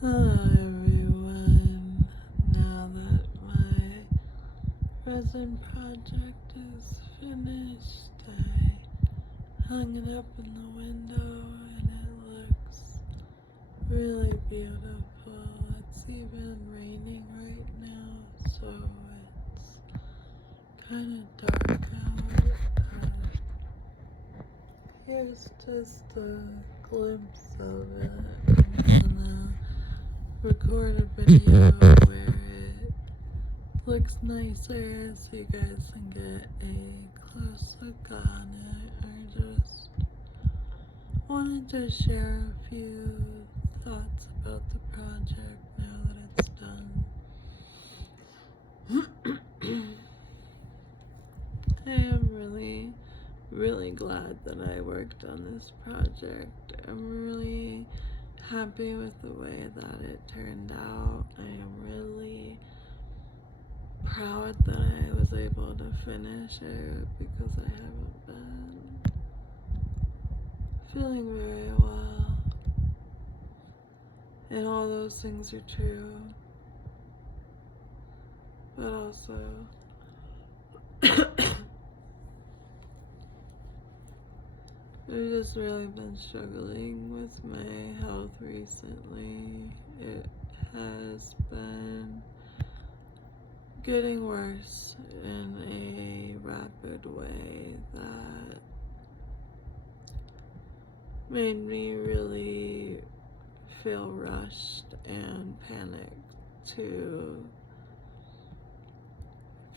Hello everyone. Now that my resin project is finished, I hung it up in the window and it looks really beautiful. It's even raining right now, so it's kind of dark out. Here's just a glimpse of it. I'm gonna record a video where it looks nicer so you guys can get a close look on it. I just wanted to share a few thoughts about the project now that it's done. I am really glad that I worked on this project. I'm really happy with the way that it turned out. I am really proud that I was able to finish it because I haven't been feeling very well. And all those things are true. But also, I've just really been struggling with my health recently. It has been getting worse in a rapid way that made me really feel rushed and panicked to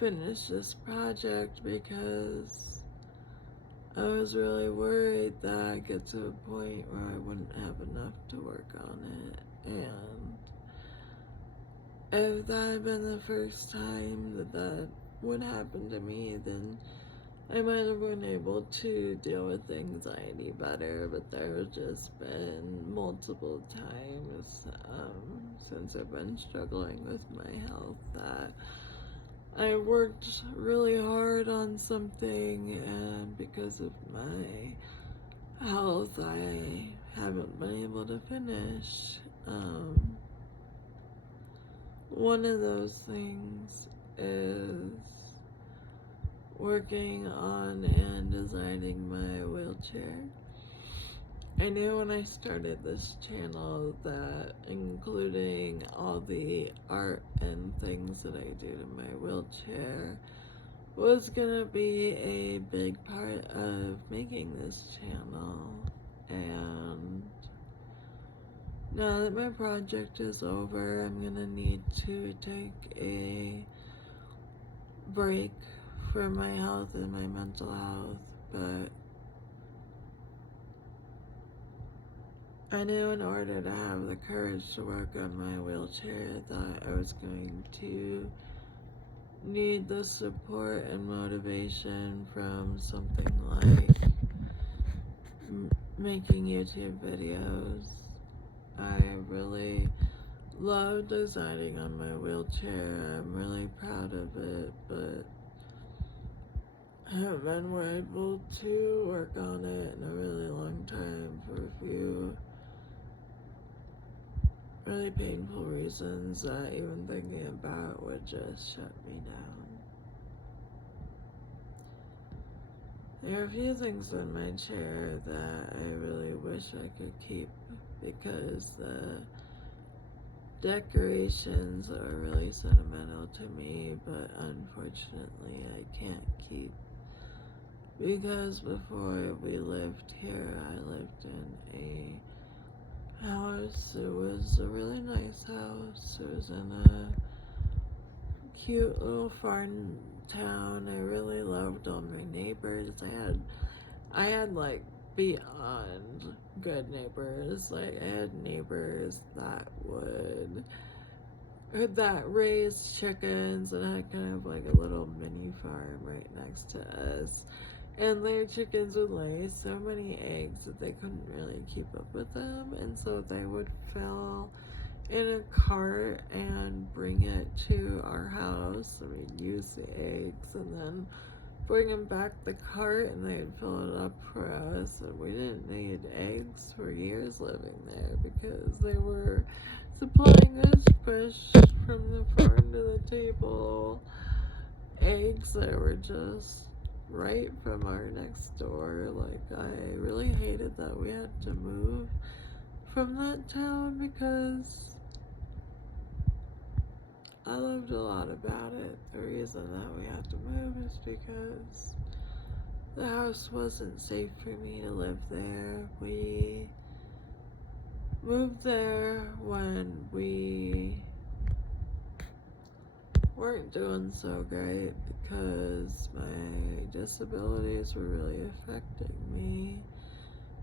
finish this project because I was really worried that I'd get to a point where I wouldn't have enough to work on it. And if that had been the first time that would happen to me, then I might have been able to deal with anxiety better, but there have just been multiple times since I've been struggling with my health that I worked really hard on something, and because of my health, I haven't been able to finish. One of those things is working on and designing my wheelchair. I knew when I started this channel that including all the art and things that I do to my wheelchair was gonna be a big part of making this channel. And now that my project is over, I'm gonna need to take a break for my health and my mental health, but I knew in order to have the courage to work on my wheelchair that I was going to need the support and motivation from something like making YouTube videos. I really love designing on my wheelchair. I'm really proud of it, but I haven't been able to work on it in a really long time for a few really painful reasons that even thinking about would just shut me down. There are a few things in my chair that I really wish I could keep because the decorations are really sentimental to me, but unfortunately I can't keep because before we lived here, I lived in a house. It was a really nice house. It was in a cute little farm town. I really loved all my neighbors. I had like beyond good neighbors. Like I had neighbors that raised chickens and had kind of like a little mini farm right next to us. And their chickens would lay so many eggs that they couldn't really keep up with them, and so they would fill in a cart and bring it to our house, and we'd use the eggs and then bringing back the cart and they'd fill it up for us, and we didn't need eggs for years living there because they were supplying us fresh from the farm to the table eggs that were just right from our next door. Like, I really hated that we had to move from that town because I loved a lot about it. The reason that we had to move is because the house wasn't safe for me to live there. We moved there when we weren't doing so great because my disabilities were really affecting me.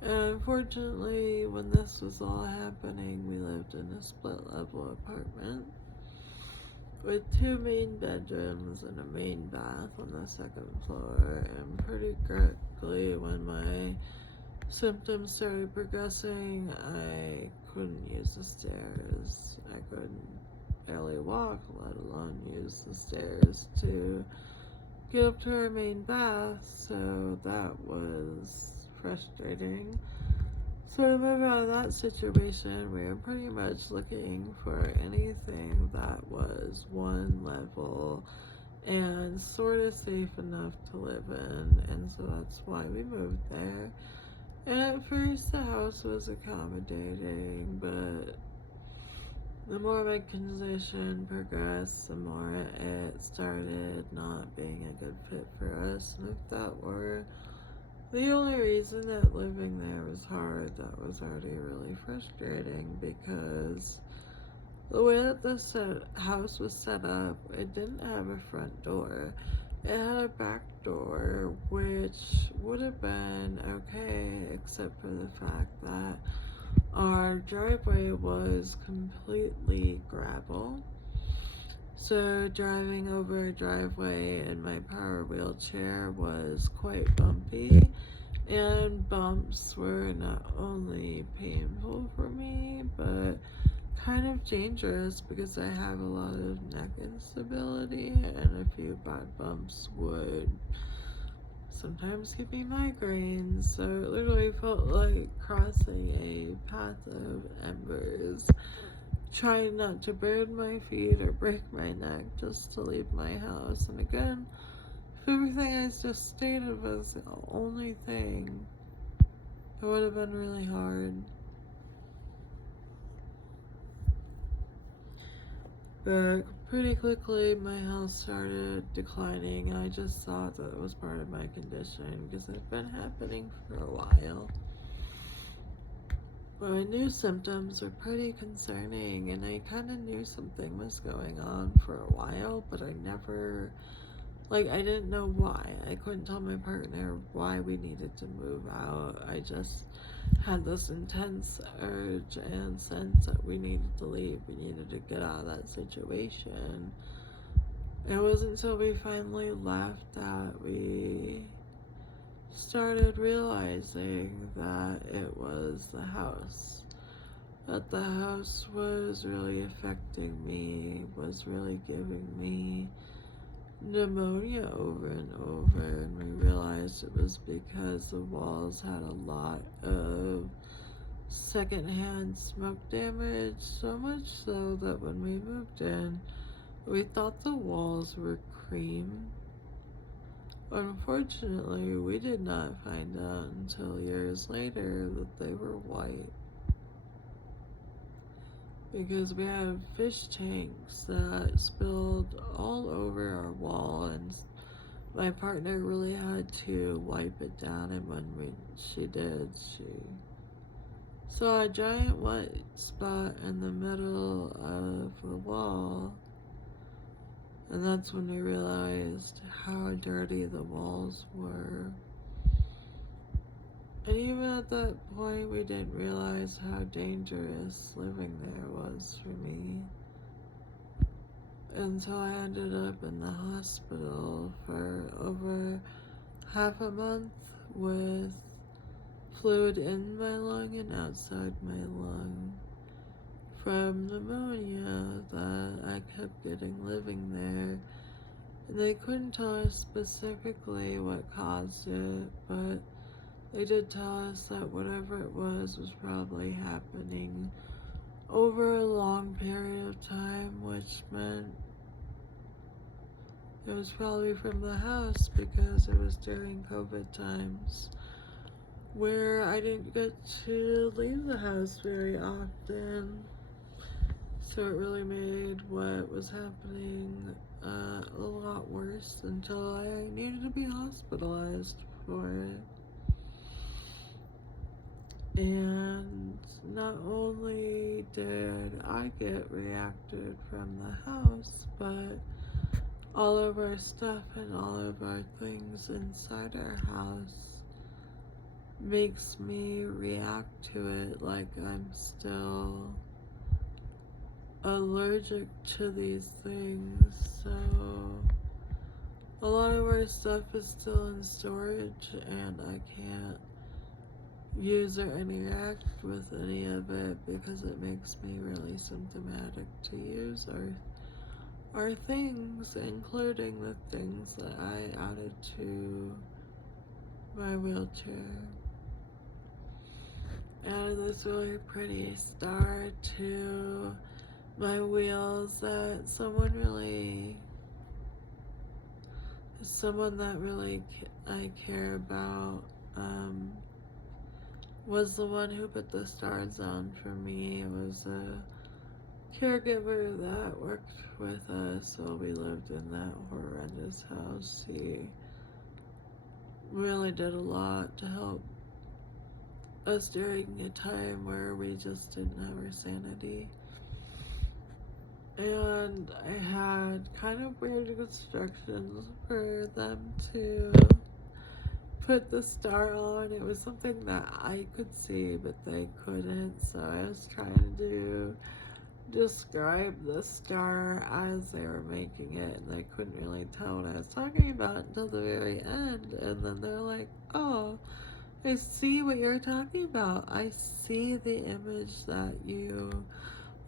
And unfortunately, when this was all happening, we lived in a split level apartment with 2 main bedrooms and a main bath on the 2nd floor. And pretty quickly, when my symptoms started progressing, I couldn't use the stairs. I couldn't barely walk, let alone use the stairs to get up to our main bath, so that was frustrating. So to move out of that situation, we were pretty much looking for anything that was 1 level and sort of safe enough to live in, and so that's why we moved there. And at first the house was accommodating, but the more my condition progressed, the more it started not being a good fit for us. And if that were the only reason that living there was hard, that was already really frustrating, because the way that the house was set up, it didn't have a front door. It had a back door, which would have been okay, except for the fact that our driveway was completely gravel. So driving over a driveway in my power wheelchair was quite bumpy, and bumps were not only painful for me, but kind of dangerous because I have a lot of neck instability, and a few bad bumps would sometimes give me migraines. So it literally felt like crossing a path of embers, trying not to burn my feet or break my neck just to leave my house. And again, if everything I just stated was the only thing, it would have been really hard. But pretty quickly, my health started declining, and I just thought that it was part of my condition because it had been happening for a while. But my new symptoms were pretty concerning, and I kind of knew something was going on for a while, but I never, I didn't know why. I couldn't tell my partner why we needed to move out. I just had this intense urge and sense that we needed to leave. We needed to get out of that situation. It wasn't until we finally left that we started realizing that it was the house. That the house was really affecting me, was really giving me pneumonia over and over, and we realized it was because the walls had a lot of secondhand smoke damage, so much so that when we moved in, we thought the walls were cream. Unfortunately, we did not find out until years later that they were white, because we had fish tanks that spilled all over our wall, and my partner really had to wipe it down, and when she did, she saw a giant white spot in the middle of the wall, and that's when we realized how dirty the walls were. And even at that point, we didn't realize how dangerous living there was for me, until I ended up in the hospital for over half a month with fluid in my lung and outside my lung from pneumonia that I kept getting living there. They couldn't tell us specifically what caused it, but they did tell us that whatever it was probably happening over a long period of time, which meant it was probably from the house because it was during COVID times where I didn't get to leave the house very often. So it really made what was happening a lot worse until I needed to be hospitalized for it. And not only did I get reacted from the house, but all of our stuff and all of our things inside our house makes me react to it like I'm still allergic to these things. So a lot of our stuff is still in storage and I can't use or interact with any of it because it makes me really symptomatic to use our things, including the things that I added to my wheelchair. Added this really pretty star to my wheels that someone that really I care about was the one who put the stars on for me. It was a caregiver that worked with us while we lived in that horrendous house. He really did a lot to help us during a time where we just didn't have our sanity. And I had kind of weird instructions for them to put the star on. It was something that I could see, but they couldn't. So I was trying to describe the star as they were making it, and they couldn't really tell what I was talking about until the very end. And then they're like, "Oh, I see what you're talking about. I see the image that you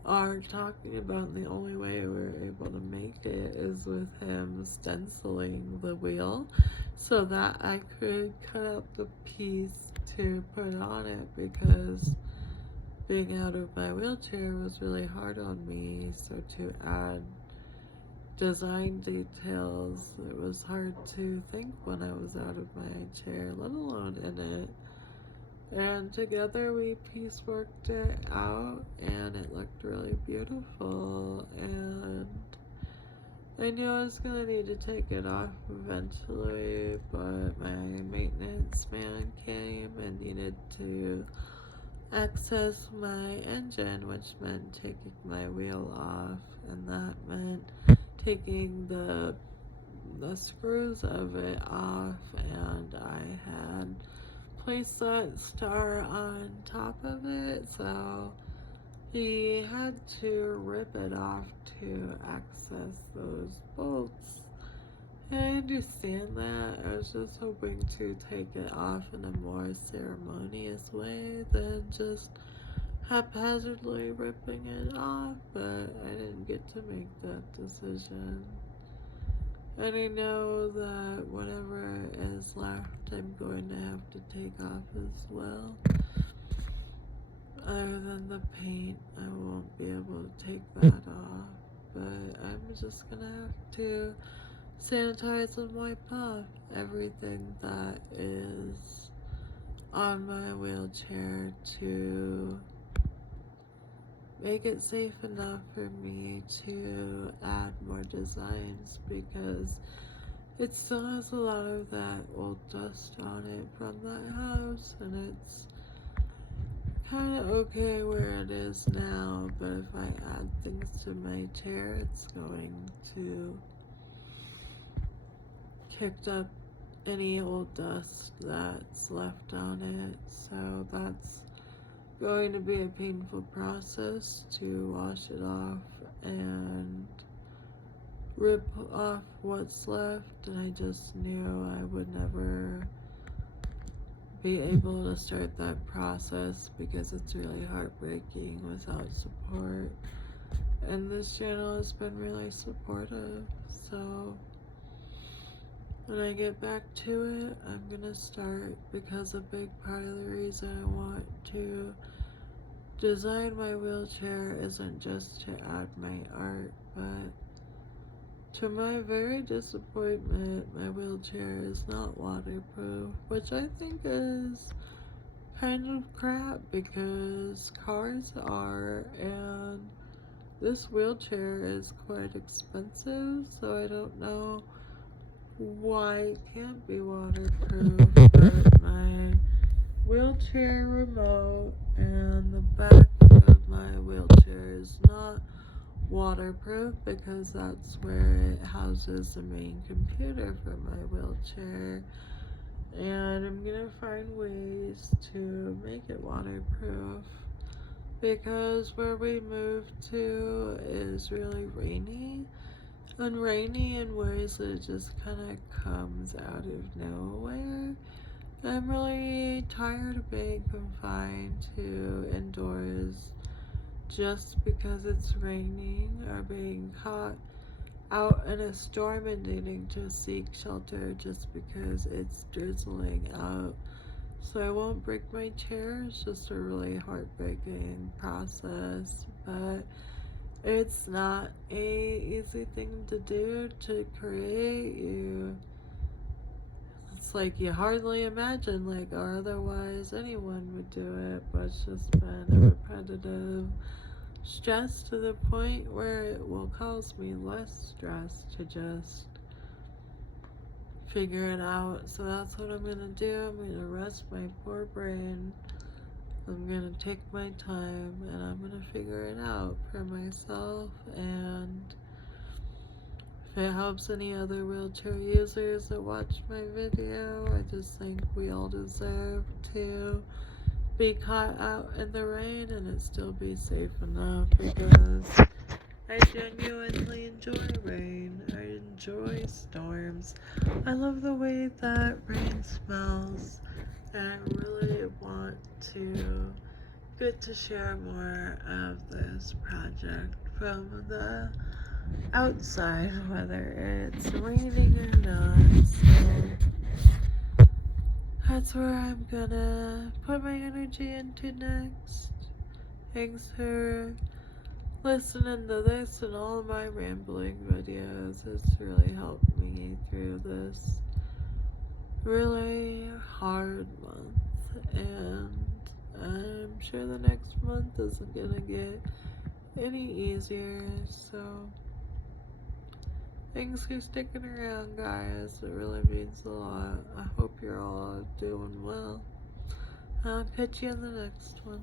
are talking about, and the only way we were able to make it is with him stenciling the wheel so that I could cut out the piece to put on it, because being out of my wheelchair was really hard on me. So to add design details, it was hard to think when I was out of my chair, let alone in it. And together we pieceworked it out, and it looked really beautiful. And I knew I was gonna need to take it off eventually, but my maintenance man came and needed to access my engine, which meant taking my wheel off, and that meant taking the screws of it off, and I had placed that star on top of it, so he had to rip it off to access those bolts. And I understand that. I was just hoping to take it off in a more ceremonious way than just haphazardly ripping it off, but I didn't get to make that decision. And I know that whatever is left, I'm going to have to take off as well. Other than the paint, I won't be able to take that off, but I'm just gonna have to sanitize and wipe off everything that is on my wheelchair to make it safe enough for me to add more designs, because it still has a lot of that old dust on it from that house, and it's kind of okay where it is now, but if I add things to my chair, it's going to kick up any old dust that's left on it. So that's going to be a painful process to wash it off and rip off what's left, and I just knew I would never be able to start that process because it's really heartbreaking without support. And this channel has been really supportive, so when I get back to it, I'm gonna start, because a big part of the reason I want to design my wheelchair isn't just to add my art, but to my very disappointment, my wheelchair is not waterproof, which I think is kind of crap because cars are, and this wheelchair is quite expensive, so I don't know why it can't be waterproof, but my wheelchair remote and the back of my wheelchair is not waterproof because that's where it houses the main computer for my wheelchair, and I'm gonna find ways to make it waterproof because where we moved to is really rainy, and rainy in ways that it just kind of comes out of nowhere. I'm really tired of being confined to indoors just because it's raining, or being caught out in a storm and needing to seek shelter just because it's drizzling out. So I won't break my chair. It's just a really heartbreaking process, but it's not a easy thing to do to create. It's like you hardly imagine, like, or otherwise anyone would do it, but it's just been a repetitive stress to the point where it will cause me less stress to just figure it out. So that's what I'm gonna do. I'm gonna rest my poor brain. I'm gonna take my time and I'm gonna figure it out for myself. And if it helps any other wheelchair users that watch my video, I just think we all deserve to be caught out in the rain and it still be safe enough, because I genuinely enjoy rain. I enjoy storms. I love the way that rain smells, and I really want to get to share more of this project from the outside, whether it's raining or not. So that's where I'm gonna put my energy into next. Thanks for listening to this and all of my rambling videos. It's really helped me through this really hard month, and I'm sure the next month isn't gonna get any easier. So thanks for sticking around, guys. It really means a lot. I hope you're all doing well. I'll catch you in the next one.